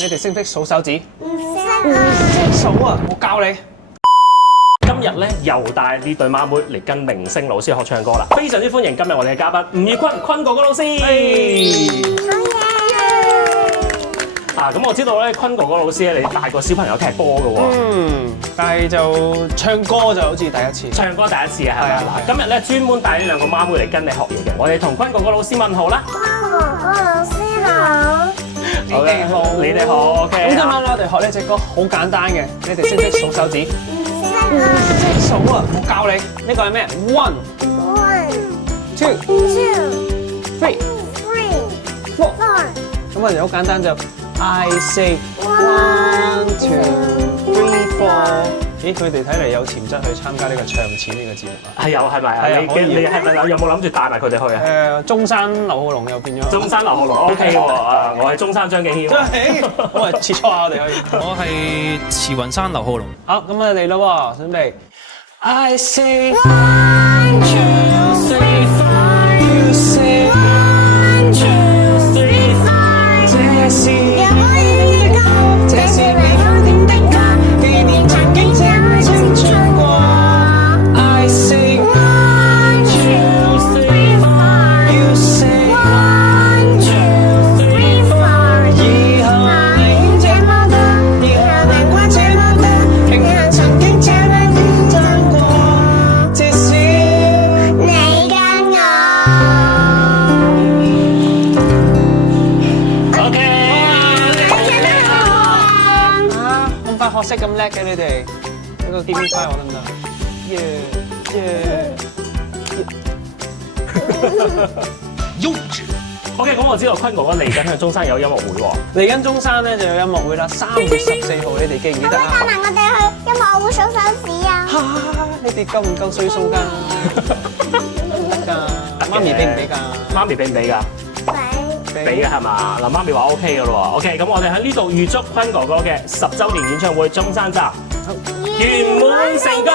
你哋識唔識數手指？唔識啊！數啊！我教你。今日咧又帶呢對孖妹嚟跟明星老師學唱歌啦，非常之歡迎今日我哋嘅嘉賓吳業坤哥哥老師。咁我知道咧，坤哥哥老師咧，你帶個小朋友踢波嘅喎。但係就唱歌就好似第一次。唱歌第一次啊，係咪？嗱，今日咧專門帶呢兩個孖妹嚟跟你學嘢嘅，我哋同坤哥哥老師問好啦。坤哥哥老師好。你哋好，你哋好。咁今晚我哋學呢隻歌好簡單嘅，你哋識唔識數手指？唔識啊！數啊！我教你，呢個係咩 ？One, 2, 3, 4。咁我哋好簡單就 I say 1, 2, 3, 4。咦，佢哋睇嚟有潛質去參加呢個唱錢呢個節目啊？係有係咪啊？你係咪有冇諗住帶埋佢哋去啊？中山劉浩龍又變咗。中山劉浩龍 OK 喎，我係中山張敬軒。我係切磋下我哋可以。我係慈雲山劉浩龍。好，咁我哋嚟咯喎，準備。I say 1, 2, 3, 4。You say 1, 2, 3, 4。這是你的歌，這是你好聽的歌，紀念曾經這麼青春過。I say 1, 2, 3, 4。You say 1, 2, 3, 4。以後你這麼多，以後難過這麼多，平衡曾經這麼緊張過。這是你跟我。學識咁叻嘅你哋，一個 give me five 我得唔得？幼稚。OK， 咁我知道坤哥哥嚟緊喺中山有音樂會喎。嚟緊中山咧就有音樂會啦，3月14號，你哋記唔記得啊？帶埋我哋去音樂會數手指啊！你哋夠唔夠歲數㗎？唔得㗎，媽咪俾唔俾㗎？媽咪俾唔俾㗎？俾嘅係嘛？嗱，媽咪話 OK 嘅咯喎。OK， 咁我哋喺呢度預祝坤哥哥嘅10週年演唱會中山站圓滿成功。